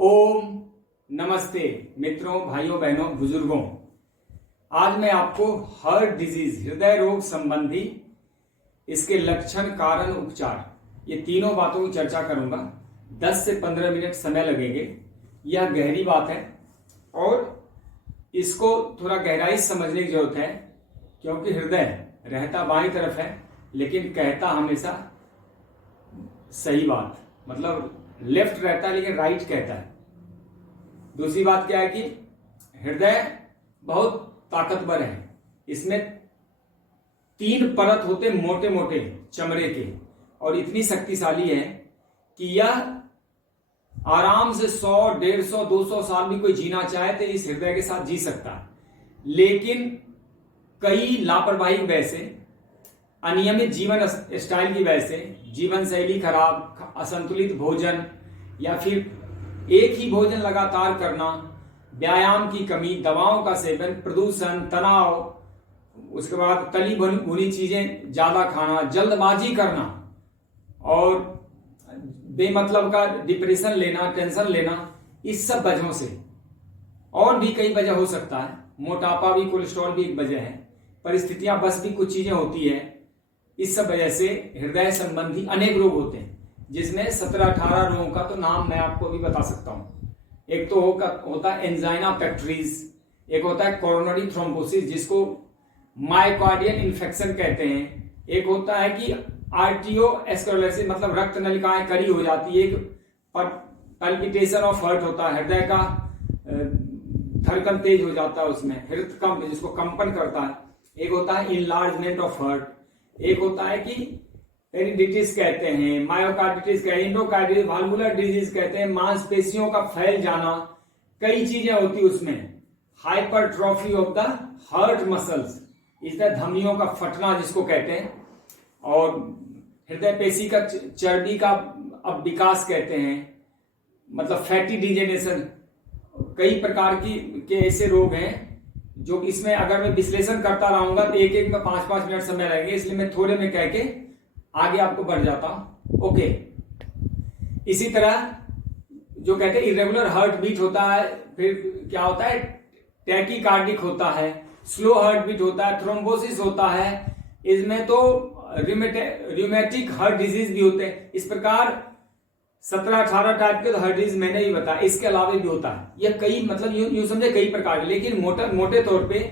ओम नमस्ते मित्रों, भाइयों, बहनों, बुजुर्गों। आज मैं आपको हार्ट डिजीज, हृदय रोग संबंधी इसके लक्षण, कारण, उपचार, ये तीनों बातों की चर्चा करूंगा। 10 से 15 मिनट समय लगेंगे। यह गहरी बात है और इसको थोड़ा गहराई से समझने की जरूरत है, क्योंकि हृदय रहता बाईं तरफ है लेकिन कहता हमेशा सही बात, मतलब लेफ्ट रहता है लेकिन राइट कहता है। दूसरी बात क्या है कि हृदय बहुत ताकतवर है। इसमें 3 परत होते मोटे मोटे चमड़े के, और इतनी शक्तिशाली है कि यह आराम से 100, 150, 200 साल भी कोई जीना चाहे तो इस हृदय के साथ जी सकता है। लेकिन कई लापरवाही की वजह से, अनियमित जीवन स्टाइल की वजह से, जीवन शैली खराब, असंतुलित भोजन या फिर एक ही भोजन लगातार करना, व्यायाम की कमी, दवाओं का सेवन, प्रदूषण, तनाव, उसके बाद तली भुनी चीजें ज्यादा खाना, जल्दबाजी करना और बेमतलब का डिप्रेशन लेना, टेंशन लेना, इस सब वजहों से, और भी कई वजह हो सकता है। मोटापा भी, कोलेस्ट्रॉल भी एक वजह है। परिस्थितियां बस भी कुछ चीजें होती है। इस सब वजह से हृदय संबंधी अनेक रोग होते हैं, जिसमें 17-18 रोगों का तो नाम मैं आपको भी बता सकता हूं। एक तो होता है एंजाइना पेक्टोरिस, एक होता है कोरोनरी थ्रोम्बोसिस जिसको मायोकार्डियल इन्फेक्शन कहते हैं, एक होता है कि आर्टियोस्क्लेरोसिस मतलब रक्त नलिकाएं करी हो जाती है, एक पल्पिटेशन ऑफ हार्ट होता है, हृदय का धड़कन तेज हो जाता है, उसमें हृदकंप जिसको कंपन करता है, एक होता है इनलार्जमेंट ऑफ हार्ट, एक होता है कि पेरिडिटिस कहते हैं, मायोकार्डिटिस कहते हैं, इंडोकार्डिटिस, वाल्वुलर डिजीज कहते हैं, मांसपेशियों का फैल जाना, कई चीजें होती उसमें। Hypertrophy of the heart muscles, इस तरह धमनियों का फटना जिसको कहते हैं, और हृदय पेशी का चर्बी का अब विकास कहते हैं, मतलब फैटी डिजेनेशन। कई प्रकार के ऐसे रोग हैं जो इसमें अगर मैं विश्लेषण करता रहूंगा तो एक एक में 5-5 मिनट समय लगेंगे, इसलिए मैं थोड़े में कह के आगे आपको बढ़ जाता हूं। ओके, इसी तरह जो कहते हैं इरेगुलर हार्ट बीट होता है, फिर क्या होता है, टैकीकार्डिक होता है, स्लो हार्ट बीट होता है, थ्रोम्बोसिस होता है, इसमें तो रिमेटिक हार्ट डिजीज भी होते हैं। इस प्रकार 17-18 टाइप के तो हार्ट डिजीज मैंने ही बताया, इसके अलावा भी होता है। यह कई, मतलब यूं समझे कई प्रकार के, लेकिन मोटे तौर पे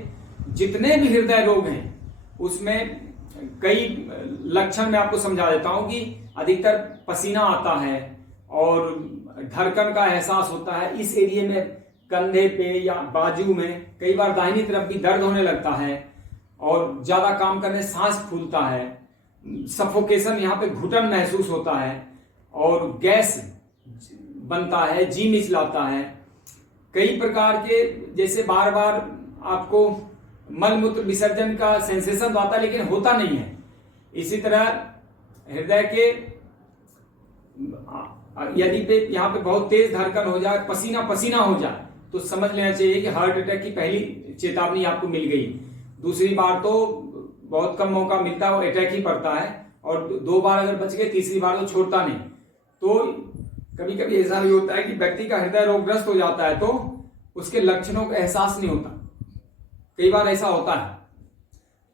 जितने भी हृदय रोग हैं उसमें कई लक्षण मैं आपको समझा देता हूं कि अधिकतर पसीना आता है और धड़कन का एहसास होता है इस एरिया में, कंधे पे या बाजू में, कई बार दाहिनी तरफ भी दर्द होने लगता है, और ज्यादा काम करने सांस फूलता है, सफोकेशन, यहाँ पे घुटन महसूस होता है, और गैस बनता है, जी मिचलाता है, कई प्रकार के, जैसे बार बार आपको मल मूत्र विसर्जन का सेंसेशन तो आता है लेकिन होता नहीं है। इसी तरह हृदय के यदि पे यहाँ पे बहुत तेज धड़कन हो जाए, पसीना पसीना हो जाए, तो समझ लेना चाहिए कि हार्ट अटैक की पहली चेतावनी आपको मिल गई। दूसरी बार तो बहुत कम मौका मिलता है, वो अटैक ही पड़ता है, और 2 बार अगर बच गए, तीसरी बार तो छोड़ता नहीं। तो कभी कभी ऐसा भी होता है कि व्यक्ति का हृदय रोगग्रस्त हो जाता है तो उसके लक्षणों का एहसास नहीं होता, कई बार ऐसा होता है।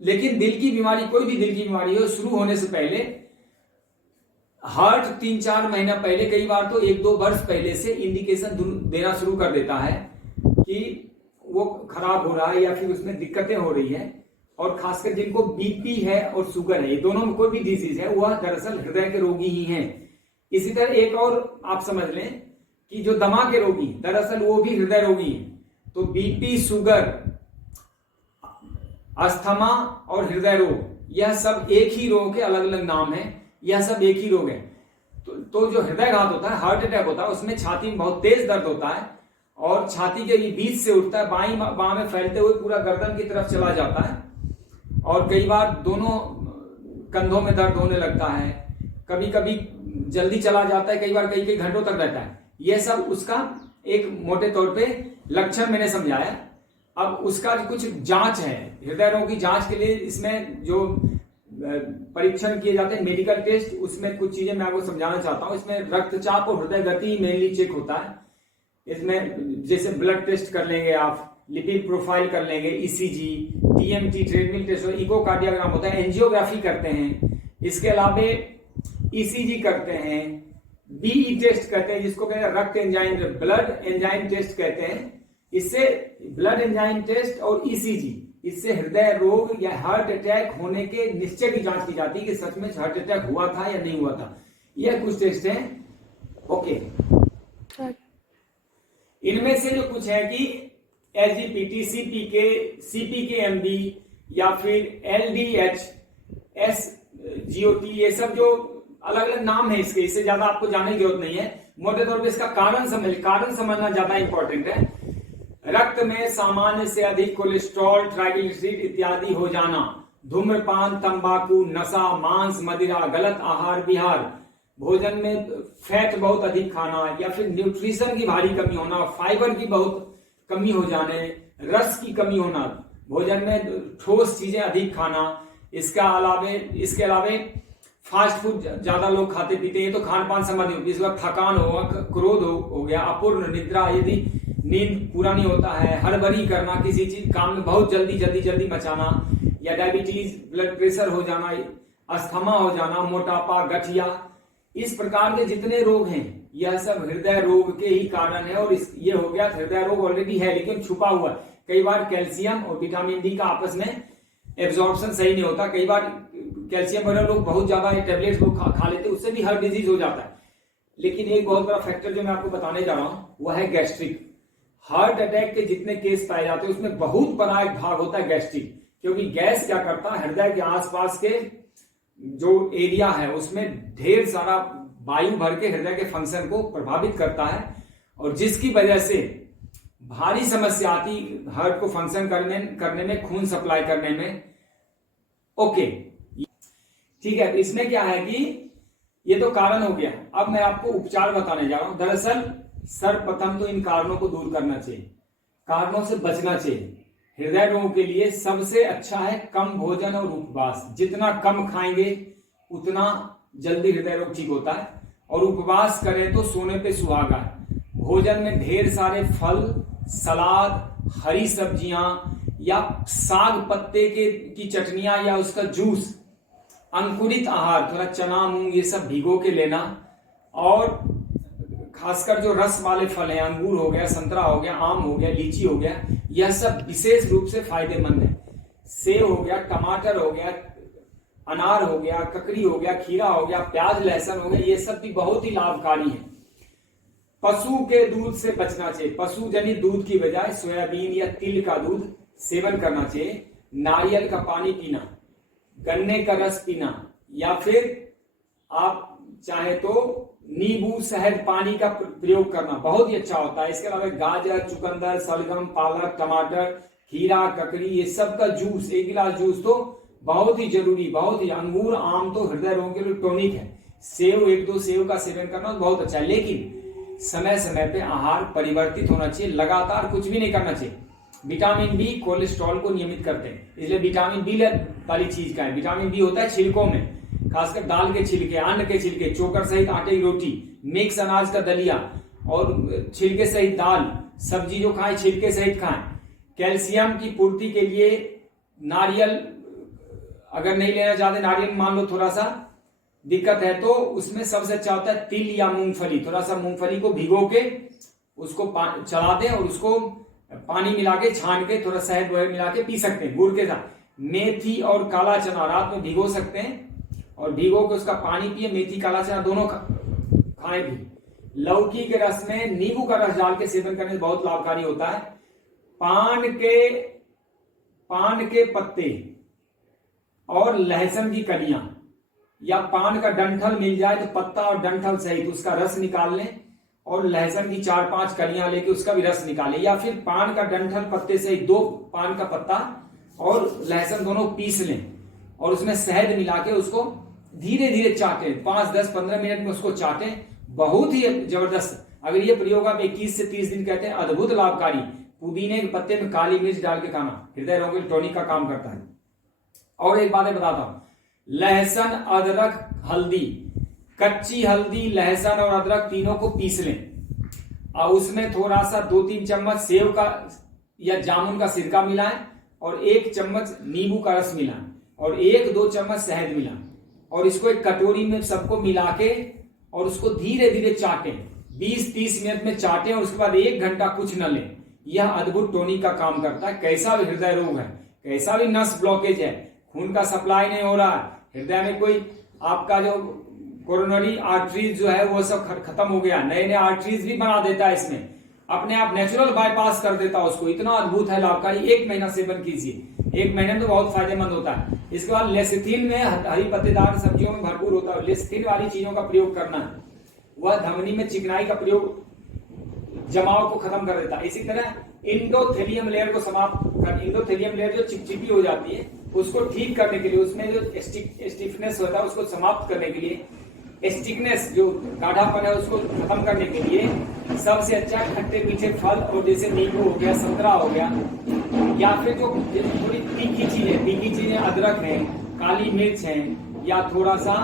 लेकिन दिल की बीमारी, कोई भी दिल की बीमारी हो, शुरू होने से पहले हार्ट 3-4 महीना पहले, कई बार तो 1-2 वर्ष पहले से इंडिकेशन देना शुरू कर देता है कि वो खराब हो रहा है या फिर उसमें दिक्कतें हो रही है। और खासकर जिनको बीपी है और शुगर है, ये दोनों में कोई भी डिजीज है, वह दरअसल हृदय के रोगी ही हैं। इसी तरह एक और आप समझ लें कि जो दमा के रोगी, दरअसल वो भी हृदय रोगी हैं। तो बीपी, शुगर, अस्थमा और हृदय रोग, यह सब एक ही रोग के अलग अलग नाम हैं, यह सब एक ही रोग है। तो जो हृदयघात होता है, हार्ट अटैक होता है, उसमें छाती में बहुत तेज दर्द होता है और छाती के बीच से उठता है, बाएं में फैलते हुए पूरा गर्दन की तरफ चला जाता है, और कई बार दोनों कंधों में दर्द होने लगता है, कभी कभी जल्दी चला जाता है, कई बार कई घंटों तक रहता है। यह सब उसका एक मोटे तौर पे लक्षण मैंने समझाया। अब उसका कुछ जांच है, हृदय रोग की जांच के लिए इसमें जो परीक्षण किए जाते हैं, मेडिकल टेस्ट, उसमें कुछ चीजें मैं आपको समझाना चाहता हूं। इसमें रक्तचाप और हृदय गति मेनली चेक होता है। इसमें जैसे ब्लड टेस्ट कर लेंगे, आप लिपिड प्रोफाइल कर लेंगे, ECG, TMT treadmill test, echocardiogram होता है, एंजियोग्राफी करते हैं, इसके अलावा ईसीजी करते हैं, बीई टेस्ट कहते हैं जिसको कहते हैं रक्त एंजाइम, ब्लड एंजाइम टेस्ट कहते हैं। इससे ब्लड एंजाइम टेस्ट और ईसीजी, इससे हृदय रोग या हार्ट अटैक होने के निश्चय की जांच की जाती है कि सच में हार्ट अटैक हुआ था या नहीं हुआ था। यह कुछ टेस्ट हैं। ओके, इनमें से जो कुछ है कि एलजीपीटी, सीपीके, सीपीकेएमबी या फिर एलडीएच, एसजीओटी, ये सब जो अलग अलग नाम है इसके, इससे ज्यादा आपको जानने की जरूरत नहीं है। मोटे तौर पे इसका कारण समझना ज्यादा इंपॉर्टेंट है। रक्त में सामान्य से अधिक कोलेस्ट्रॉल, ट्राइग्लिसराइड इत्यादि हो जाना, धूम्रपान, तंबाकू, नशा, मांस, मदिरा, गलत आहार विहार, भोजन में फैट बहुत अधिक खाना या फिर न्यूट्रिशन की भारी कमी होना, फाइबर की बहुत कमी हो जाने, रस की कमी होना, भोजन में ठोस चीजें अधिक खाना, इसके अलावे फास्ट फूड ज्यादा लोग खाते पीते हैं, तो खान पान संबंधी, इस वक्त थकान होगा, क्रोध हो गया, अपूर्ण निद्रा, यदि नींद पूरा नहीं होता है, हड़बड़ी करना, किसी चीज काम में बहुत जल्दी मचाना, या डायबिटीज, ब्लड प्रेशर हो जाना, अस्थमा हो जाना, मोटापा, गठिया, इस प्रकार के जितने रोग हैं यह सब हृदय रोग के ही कारण है। और ये हो गया, हृदय रोग ऑलरेडी है लेकिन छुपा हुआ है। कई बार कैल्शियम और विटामिन डी का आपस में एब्जॉर्प्शन सही नहीं होता, कई बार कैल्शियम वगैरह लोग बहुत ज्यादा टेबलेट्स लोग खा लेते, उससे भी हार्ट डिजीज हो जाता है। लेकिन एक बहुत बड़ा फैक्टर जो मैं आपको बताने जा रहा हूं वह है गैस्ट्रिक। हार्ट अटैक के जितने केस पाए जाते हैं उसमें बहुत बड़ा एक भाग होता है गैस्ट्रिक, क्योंकि गैस क्या करता है, हृदय के आसपास के जो एरिया है उसमें ढेर सारा वायु भर के हृदय के फंक्शन को प्रभावित करता है, और जिसकी वजह से भारी समस्या आती हार्ट को फंक्शन करने में, खून सप्लाई करने में। ओके, ठीक है, इसमें क्या है कि ये तो कारण हो गया। अब मैं आपको उपचार बताने जा रहा हूं। दरअसल सर्वप्रथम तो इन कारणों को दूर करना चाहिए, कारणों से बचना चाहिए। हृदय रोग के लिए सबसे अच्छा है कम भोजन और उपवास। जितना कम खाएंगे उतना जल्दी हृदय रोग ठीक होता है। और उपवास करें तो सोने पे सुहागा है। भोजन में ढेर सारे फल, सलाद, हरी सब्जियां या साग पत्ते की चटनियां या उसका जूस, अंकुरित आहार, थोड़ा चना मूंग ये सब भिगो के लेना, और खासकर जो रस वाले फल हैं, अंगूर हो गया, संतरा हो गया, आम हो गया, लीची हो गया, यह सब विशेष रूप से फायदेमंद है। सेब हो गया, टमाटर हो गया, अनार हो गया, ककड़ी हो गया, खीरा हो गया, प्याज लहसुन हो गया, ये सब भी बहुत ही लाभकारी है। पशु के दूध से बचना चाहिए। पशु जनित दूध की बजाय सोयाबीन या तिल का दूध सेवन करना चाहिए। नारियल का पानी पीना, गन्ने का रस पीना, या फिर आप चाहे तो नींबू शहद पानी का प्रयोग करना बहुत ही अच्छा होता है। इसके अलावा गाजर, चुकंदर, सलगम, पालक, टमाटर, खीरा, ककड़ी, ये सब का जूस, 1 गिलास जूस तो बहुत ही जरूरी, बहुत ही। अंगूर, आम तो हृदय रोग के लिए टॉनिक है। सेव, 1-2 सेव का सेवन करना बहुत अच्छा है, लेकिन समय समय पे आहार परिवर्तित होना चाहिए, लगातार कुछ भी नहीं करना चाहिए। विटामिन बी कोलेस्ट्रॉल को नियमित करते हैं, इसलिए विटामिन बी वाली चीज का है। विटामिन बी होता है छिलकों में, खासकर दाल के छिलके, अन्न के छिलके, चोकर सहित आटे की रोटी, मिक्स अनाज का दलिया और छिलके सहित दाल, सब्जी जो खाएं छिलके सहित खाएं। कैल्शियम की पूर्ति के लिए नारियल, अगर नहीं लेना चाहते नारियल, मान लो थोड़ा सा दिक्कत है, तो उसमें सबसे अच्छा होता है तिल या मूंगफली। थोड़ा सा मूंगफली को भिगो के उसको चला दें और उसको पानी मिला के छान के थोड़ा शहद वहद मिला के पी सकते हैं गुड़ के साथ। मेथी और काला चना रात में भिगो सकते हैं और भिगो के उसका पानी पिए। मेथी काला चना दोनों खाएं भी। लौकी के रस में नींबू का रस डाल के सेवन करने से बहुत लाभकारी होता है। पान के पत्ते और लहसुन की कलियां या पान का डंठल मिल जाए तो पत्ता और डंठल सहित उसका रस निकाल लें, और लहसुन की 4-5 कलियां लेके उसका भी रस निकालें, या फिर पान का डंठल पत्ते सहित 2 पान का पत्ता और लहसुन दोनों पीस लें और उसमें शहद मिला के उसको धीरे धीरे चाटें। 5, 10, 15 मिनट में उसको चाटें। बहुत ही जबरदस्त। अगर ये प्रयोग आप 21 से 30 दिन कहते हैं, अद्भुत लाभकारी। पुदीने के पत्ते में काली मिर्च डाल के खाना हृदय रोग के टॉनिक का काम करता है। और एक बात बताता हूं, लहसुन, अदरक, हल्दी, कच्ची हल्दी, लहसुन और अदरक तीनों को पीस लें और उसमें थोड़ा सा 2-3 चम्मच सेव का या जामुन का सिरका मिलाएं और 1 चम्मच नींबू का रस मिलाएं और 1-2 चम्मच शहद मिलाएं और इसको एक कटोरी में सबको मिला के और उसको धीरे धीरे चाटें। 20-30 मिनट में चाटें और उसके बाद 1 घंटा कुछ न लें। यह अद्भुत टॉनिक का काम करता है। कैसा भी हृदय रोग है, कैसा भी नस ब्लॉकेज है, खून का सप्लाई नहीं हो रहा है, हृदय में कोई आपका जो कोरोनरी आर्टरीज जो है वो सब खत्म हो गया, नए नए आर्टरीज भी बना देता है, इसमें अपने आप नेचुरल बाईपास कर देता है उसको। इतना अद्भुत है, लाभकारी। 1 महीना सेवन कीजिए, 1 महीने में तो बहुत फायदेमंद होता है। इसके बाद लेसिथिन में हरी पत्तेदार सब्जियों में भरपूर होता है। लेसिथिन वाली चीजों का प्रयोग करना है, वह धमनी में चिकनाई का प्रयोग जमाव को खत्म कर देता है। इसी तरह इंडोथेलियम लेयर को समाप्त कर, इंडोथेलियम लेयर जो चिपचिपी हो जाती है उसको ठीक करने के लिए, उसमें जो स्टिफनेस होता है उसको समाप्त करने के लिए, स्टिकनेस जो गाढ़ापन है उसको खत्म करने के लिए सबसे अच्छा खट्टे मीठे फल और जैसे नींबू हो गया, संतरा हो गया, या फिर जो थोड़ी तीखी चीजें अदरक है, काली मिर्च है या थोड़ा सा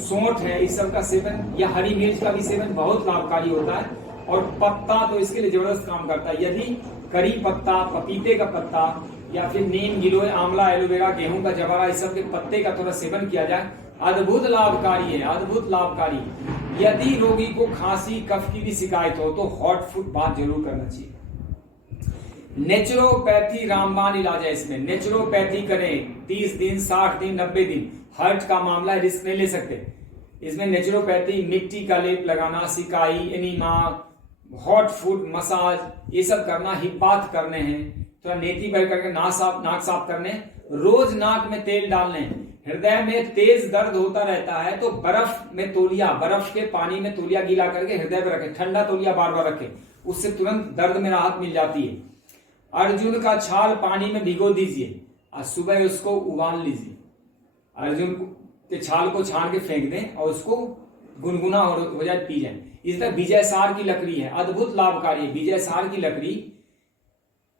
सौंठ है, इस सब का सेवन या हरी मिर्च का भी सेवन बहुत लाभकारी होता है। और पत्ता तो इसके लिए जबरदस्त काम करता है। यदि करी पत्ता, पपीते का पत्ता या फिर नीम, गिलोय, आंवला, एलोवेरा, गेहूं का जवारा, इस सब के पत्ते का थोड़ा सेवन किया जाए, अद्भुत लाभकारी है, अद्भुत लाभकारी। यदि रोगी को खांसी कफ की भी शिकायत हो तो हॉट फूड बात जरूर करना चाहिए। नेचुरोपैथी रामबाण इलाज है इसमें। नेचुरोपैथी करें 30 दिन, 60 दिन, 90 दिन। हार्ट का मामला है, रिस्क नहीं ले सकते। इसमें नेचुरोपैथी मिट्टी का लेप लगाना, सिकाई, एनीमा, हॉट फूड, मसाज, ये सब करना, हिपात करने हैं, थोड़ा नेति बैठ करके नाक साफ करने, रोज नाक में तेल डालने। हृदय में तेज दर्द होता रहता है तो बर्फ में तौलिया, बर्फ के पानी में तौलिया गीला करके हृदय पर रखें, ठंडा तौलिया बार बार रखें, उससे तुरंत दर्द में राहत मिल जाती है। अर्जुन का छाल पानी में भिगो दीजिए और सुबह उसको उबाल लीजिए। अर्जुन के छाल को छान के फेंक दें और उसको गुनगुना हो जाए, पी जाए। इस तरह विजय सार की लकड़ी है, अद्भुत लाभकारी है। विजय सार की लकड़ी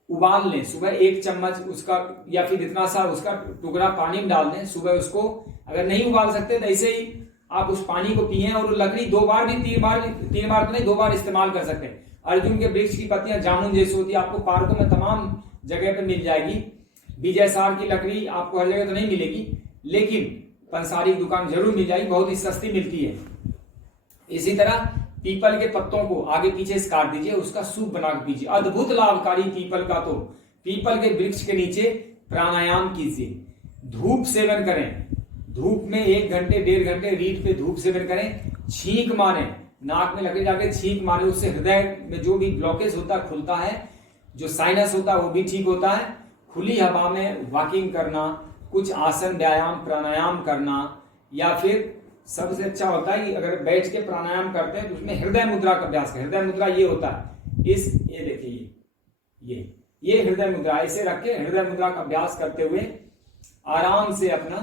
उबाल लें, सुबह 1 चम्मच उसका या फिर इतना सा उसका टुकड़ा पानी में डाल दें, सुबह उसको, अगर नहीं उबाल सकते तो ऐसे ही आप उस पानी को पिए और लकड़ी 2 बार भी 3 बार तो नहीं, 2 बार इस्तेमाल कर सकते हैं। अर्जुन के वृक्ष की पत्तियां जामुन जैसी होती है, आपको पार्कों में तमाम जगह पे मिल जाएगी। विजय सार की लकड़ी आपको हर जगह तो नहीं मिलेगी, लेकिन पंसारी की दुकान जरूर मिल जाएगी, बहुत ही सस्ती मिलती है। इसी तरह पीपल के पत्तों को आगे पीछे से काट दीजिए, उसका सूप बना के पीजिए, अद्भुत लाभकारी पीपल का। तो पीपल के वृक्ष के नीचे प्राणायाम कीजिए, धूप सेवन करें, धूप में 1 घंटे 1.5 घंटे रीठ पे धूप सेवन करें, छींक मारें, नाक में लगे जाके छींक मारे, उससे हृदय में जो भी ब्लॉकेज होता है खुलता है, जो साइनस होता है वो भी ठीक होता है। खुली हवा में वॉकिंग करना, कुछ आसन, व्यायाम, प्राणायाम करना, या फिर सबसे अच्छा होता है कि अगर बैठ के प्राणायाम करते हैं तो उसमें हृदय मुद्रा का अभ्यास करें। हृदय मुद्रा ये होता है, ये देखिए, ये हृदय मुद्रा, ऐसे रख के हृदय मुद्रा का अभ्यास करते हुए आराम से अपना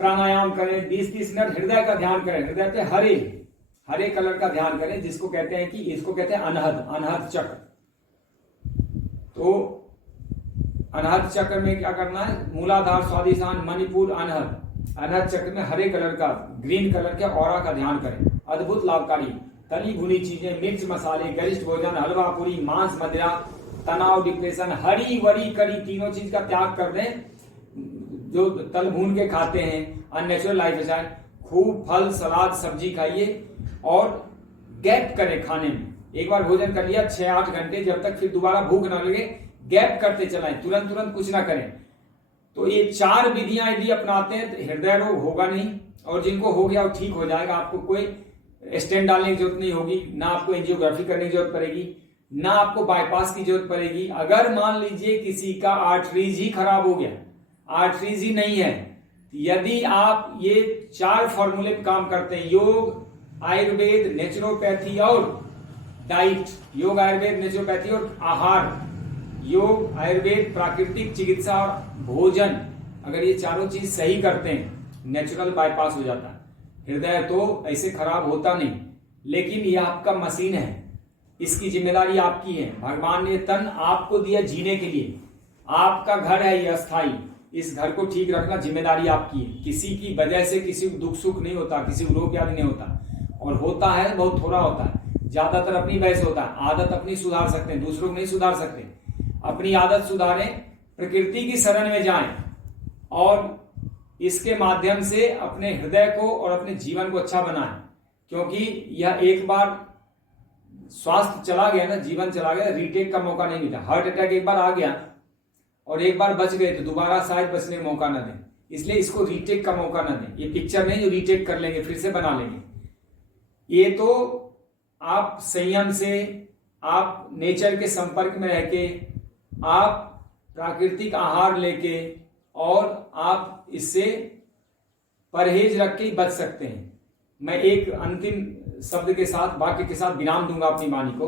प्राणायाम करें। 20-30 मिनट हृदय का ध्यान करें, हृदय पे हरे कलर का ध्यान करें, जिसको कहते हैं कि इसको कहते हैं अनहद चक्र। तो अनहद चक्र में क्या करना है, मूलाधार, स्वादिष्ठान, मणिपुर, अनहद चक्र में हरे कलर का, ग्रीन कलर के ऑरा का ध्यान करें, अद्भुत लाभकारी। तली भुनी चीजें, मिर्च मसाले, गरिष्ठ भोजन, हलवा पूरी, मांस, मदिरा, तनाव, डिप्रेशन, हरी वरी करी, तीनों चीज का त्याग कर दें। जो तल भून के खाते हैं, अननेचुरल लाइफ स्टाइल, खूब फल, सलाद, सब्जी खाइए और गैप करें खाने में। एक बार भोजन कर लिया 6-8 घंटे, जब तक फिर दोबारा भूख न लगे, गैप करते चलाएं, तुरंत कुछ ना करें। तो ये 4 विधियां यदि अपनाते हैं तो हृदय रोग होगा नहीं, और जिनको हो गया वो ठीक हो जाएगा। आपको कोई स्टेंट डालने की जरूरत नहीं होगी, ना आपको एंजियोग्राफी करने की जरूरत पड़ेगी, ना आपको बाईपास की जरूरत पड़ेगी। अगर मान लीजिए किसी का आर्टरीज ही खराब हो गया, आर्टरीज ही नहीं है, यदि आप ये 4 फॉर्मूले पे काम करते हैं, योग, आयुर्वेद, नेचुरोपैथी और डाइट, योग, आयुर्वेद, नेचुरोपैथी और आहार, योग, आयुर्वेद, प्राकृतिक चिकित्सा और भोजन, अगर ये चारों चीज सही करते हैं, नेचुरल बाईपास हो जाता है। हृदय तो ऐसे खराब होता नहीं, लेकिन यह आपका मशीन है, इसकी जिम्मेदारी आपकी है। भगवान ने तन आपको दिया जीने के लिए, आपका घर है ये अस्थाई, इस घर को ठीक रखना जिम्मेदारी आपकी है। किसी की वजह से किसी को दुख सुख नहीं होता, किसी को रोग व्याधि नहीं होता, और होता है बहुत थोड़ा होता है। ज्यादातर अपनी बहस होता है। आदत अपनी सुधार सकते हैं, दूसरों को नहीं सुधार सकते। अपनी आदत सुधारें, प्रकृति की शरण में जाएं और इसके माध्यम से अपने हृदय को और अपने जीवन को अच्छा बनाएं, क्योंकि यह एक बार स्वास्थ्य चला गया ना, जीवन चला गया, रीटेक का मौका नहीं मिलता। हार्ट अटैक एक बार आ गया और एक बार बच गए तो दोबारा शायद बचने का मौका ना दें, इसलिए इसको रीटेक का मौका ना दें। ये पिक्चर नहीं जो रीटेक कर लेंगे फिर से बना लेंगे। ये तो आप संयम से, आप नेचर के संपर्क में रह के, आप प्राकृतिक आहार लेके और आप इससे परहेज रख के ही बच सकते हैं। मैं एक अंतिम शब्द के साथ, वाक्य के साथ विराम दूंगा अपनी वाणी को।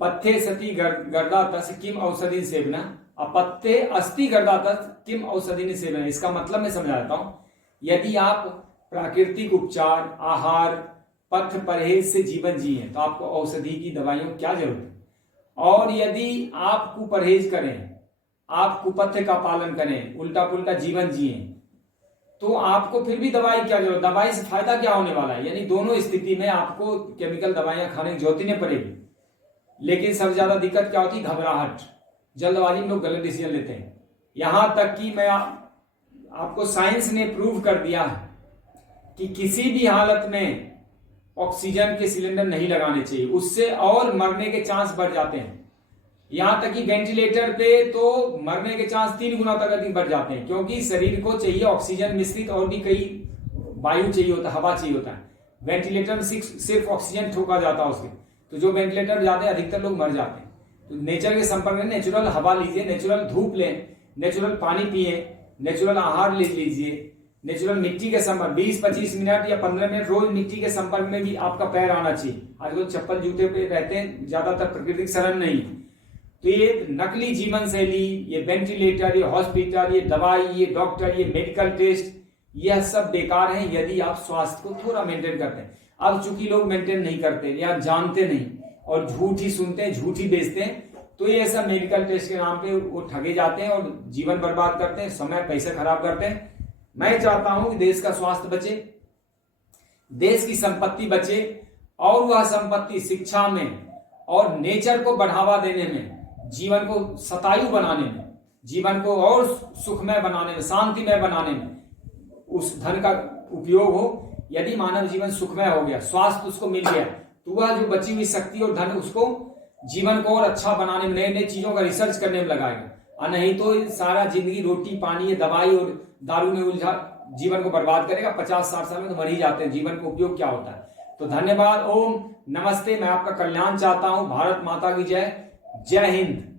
पथ्ये सति गर्दा तस् किम औषधि सेवना, अपत्ये अस्ति गर्दा तस् किम औषधि सेवना। इसका मतलब मैं समझाता हूं। यदि आप प्राकृतिक उपचार, आहार, पथ परहेज से जीवन जिए तो आपको औषधि की दवाइयों की क्या जरूरत है। और यदि आप कुपरहेज करें, आप कुपथ्य का पालन करें, उल्टा पुल्टा जीवन जिए, तो आपको फिर भी दवाई क्या जरूरत, दवाई से फायदा क्या होने वाला है। यानी दोनों स्थिति में आपको केमिकल दवाइयां खाने की जरूरत ही नहीं पड़ेगी। लेकिन सबसे ज्यादा दिक्कत क्या होती है, घबराहट, जल्दबाजी में लोग गलत डिसीजन लेते हैं। यहां तक कि मैं आपको साइंस ने प्रूव कर दिया है कि किसी भी हालत में ऑक्सीजन के सिलेंडर नहीं लगाने चाहिए, उससे और मरने के चांस बढ़ जाते हैं। यहां तक कि वेंटिलेटर पे तो मरने के चांस 3 गुना तक अधिक बढ़ जाते हैं, क्योंकि शरीर को चाहिए ऑक्सीजन मिश्रित और भी कई वायु चाहिए होता है, हवा चाहिए होता है। वेंटिलेटर में सिर्फ ऑक्सीजन ठोका जाता है उसके, तो जो वेंटिलेटर जाते हैं अधिकतर लोग मर जाते हैं। तो नेचर के संपर्क में नेचुरल हवा लीजिए, नेचुरल धूप लें, नेचुरल पानी पिए, नेचुरल आहार ले लीजिए, नेचुरल मिट्टी के संपर्क 20-25 मिनट या 15 मिनट रोज मिट्टी के संपर्क में भी आपका पैर आना चाहिए। आजकल चप्पल जूते पे रहते हैं, ज्यादातर प्राकृतिक शरण नहीं। तो ये नकली जीवन शैली, ये वेंटिलेटर, ये हॉस्पिटल, ये दवाई, ये डॉक्टर, ये मेडिकल टेस्ट, यह सब बेकार है यदि आप स्वास्थ्य को थोड़ा मेंटेन करते हैं। अब चूंकि लोग मेंटेन नहीं करते या जानते नहीं और झूठ ही सुनते हैं, झूठ ही बेचते हैं, तो ये सब मेडिकल टेस्ट के नाम पे वो ठगे जाते हैं और जीवन बर्बाद करते हैं, समय पैसे खराब करते हैं। मैं चाहता हूं कि देश का स्वास्थ्य बचे, देश की संपत्ति बचे, और वह संपत्ति शिक्षा में और नेचर को बढ़ावा देने में, जीवन को शतायु बनाने में, जीवन को और सुखमय बनाने में, शांतिमय बनाने में उस धन का उपयोग हो। यदि मानव जीवन सुखमय हो गया, स्वास्थ्य उसको मिल गया, तो वह जो बची हुई शक्ति और धन उसको जीवन को और अच्छा बनाने में, नए नए चीजों का रिसर्च करने में लगाएगा। और नहीं तो सारा जिंदगी रोटी पानी, दवाई और दारू में उलझा जीवन को बर्बाद करेगा। 50-60 साल में तो मर ही जाते हैं, जीवन का उपयोग क्या होता है। तो धन्यवाद, ओम नमस्ते। मैं आपका कल्याण चाहता हूं। भारत माता की जय, जय हिंद।